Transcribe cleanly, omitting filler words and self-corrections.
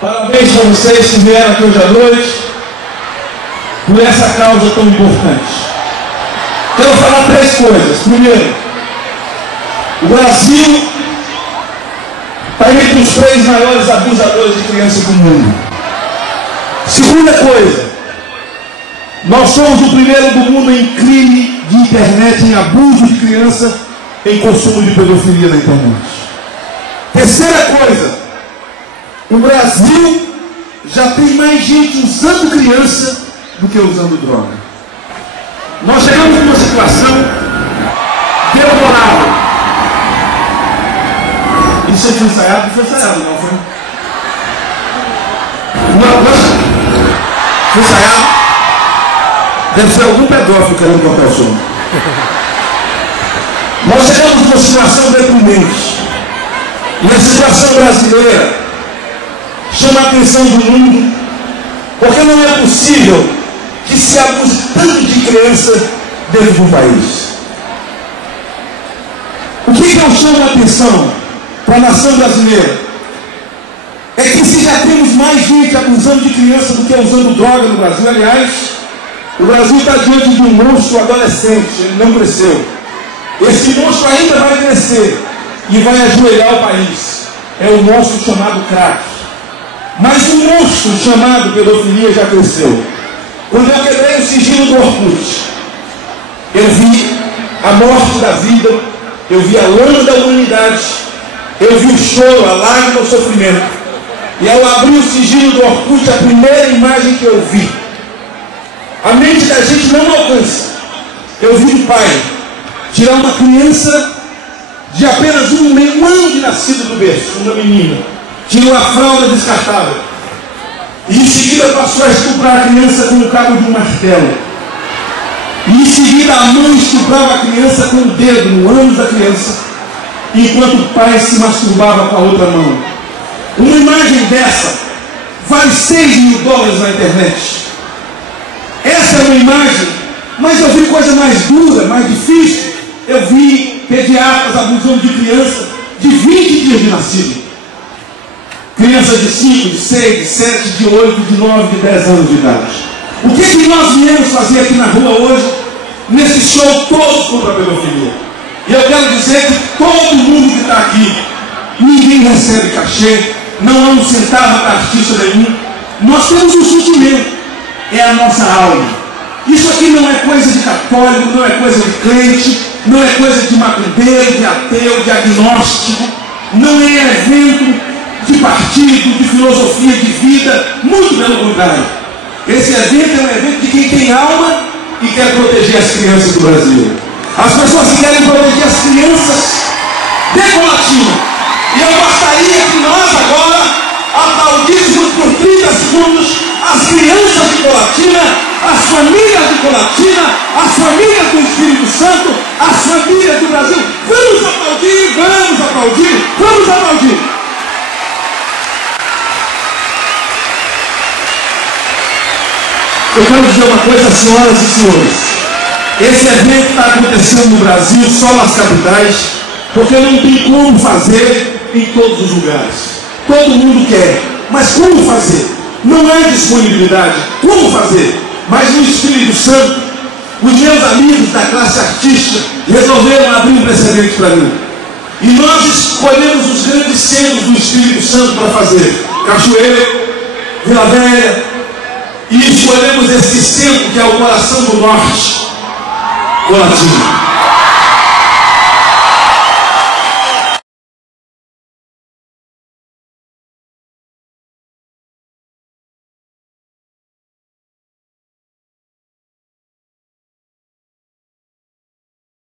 Parabéns para vocês que vieram aqui hoje à noite por essa causa tão importante. Quero falar 3 coisas. Primeiro, o Brasil está entre os 3 maiores abusadores de crianças do mundo. Segunda coisa, nós somos o primeiro do mundo em crime de internet, em abuso de criança, em consumo de pedofilia na internet. Terceira coisa, o Brasil já tem mais gente usando criança do que usando droga. Nós chegamos numa situação deplorável. Isso foi ensaiado? Não foi ensaiado, não foi? Foi ensaiado? Deve ser algum pedófilo querendo tocar o som. Nós chegamos numa situação deprimente. E a situação brasileira chama a atenção do mundo, porque não é possível que se abuse tanto de criança dentro do país. O que eu chamo a atenção para a nação brasileira é que se já temos mais gente abusando de criança do que usando droga no Brasil. Aliás, o Brasil está diante de um monstro adolescente, ele não cresceu. Esse monstro ainda vai crescer e vai ajoelhar o país. É o monstro chamado crack. Mas o monstro chamado pedofilia já cresceu. Quando eu quebrei o sigilo do Orkut, eu vi a morte da vida, eu vi a lama da humanidade, eu vi o choro, a lágrima, o sofrimento. E ao abrir o sigilo do Orkut, a primeira imagem que eu vi, a mente da gente não alcança. Eu vi um pai tirar uma criança de apenas um ano de nascido do berço, uma menina, tirou a fralda descartável e em seguida passou a estuprar a criança com o cabo de um martelo. E em seguida a mãe estuprava a criança com o dedo no ânus da criança, enquanto o pai se masturbava com a outra mão. Uma imagem dessa vale $6.000 na internet. Essa é uma imagem, mas eu vi coisa mais dura, mais difícil. Eu vi pediatras abusando de criança de 20 dias de nascido. Crianças de 5, de 6, de 7, de 8, de 9, de 10 anos de idade. O que nós viemos fazer aqui na rua hoje, nesse show todos contra a pedofilia? E eu quero dizer que todo mundo que está aqui, ninguém recebe cachê, não há um centavo para artista nenhum. Nós temos um sentimento, é a nossa alma. Isso aqui não é coisa de católico, não é coisa de crente, não é coisa de macumbeiro, de ateu, de agnóstico, não é evento de partido, de filosofia de vida, muito pelo contrário. Esse evento é um evento de quem tem alma e quer proteger as crianças do Brasil. As pessoas que querem proteger as crianças de Colatina. E eu gostaria que nós agora aplaudíssemos por 30 segundos as crianças de Colatina, as famílias de Colatina, as famílias do Espírito Santo, as famílias do Brasil. Vamos aplaudir, vamos aplaudir, vamos aplaudir. Eu quero dizer uma coisa, senhoras e senhores. Esse evento está acontecendo no Brasil, só nas capitais, porque não tem como fazer em todos os lugares. Todo mundo quer, mas como fazer? Não há disponibilidade. Como fazer? Mas no Espírito Santo, os meus amigos da classe artística resolveram abrir um precedente para mim. E nós escolhemos os grandes centros do Espírito Santo para fazer. Cachoeira, Vila Velha, e escolhemos esse centro que é o coração do norte, Colatina.